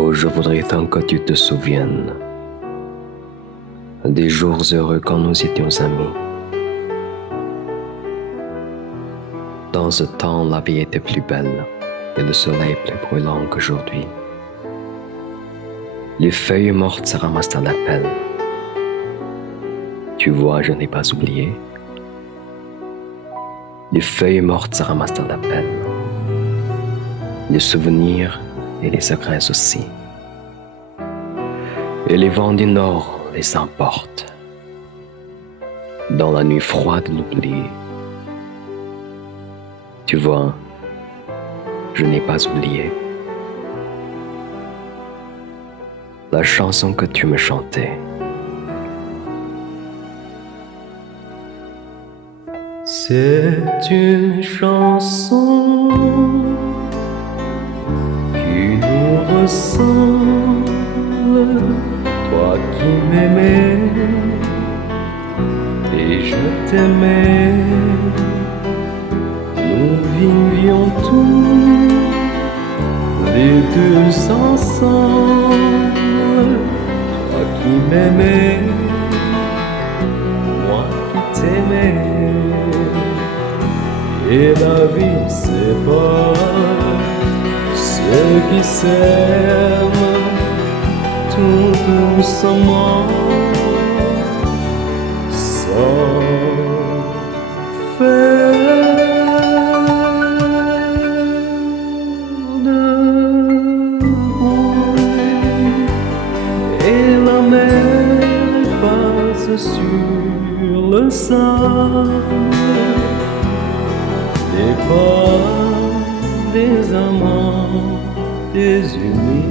Oh, je voudrais tant que tu te souviennes des jours heureux quand nous étions amis. Dans ce temps, la vie était plus belle et le soleil plus brûlant qu'aujourd'hui. Les feuilles mortes se ramassent à la pelle. Tu vois, je n'ai pas oublié. Les feuilles mortes se ramassent à la pelle. Les souvenirs et les secrets aussi. Et les vents du nord les emportent. Dans la nuit froide de l'oubli. Tu vois, je n'ai pas oublié la chanson que tu me chantais. C'est une chanson qui nous ressemble, toi qui m'aimais et je t'aimais. Nous vivions tous les deux ensemble, toi qui m'aimais, moi qui t'aimais. Et la vie sépare ceux qui s'aiment tout doucement, sans faire de bruit. Et la mer passe sur le sable, les pas des amants désunis.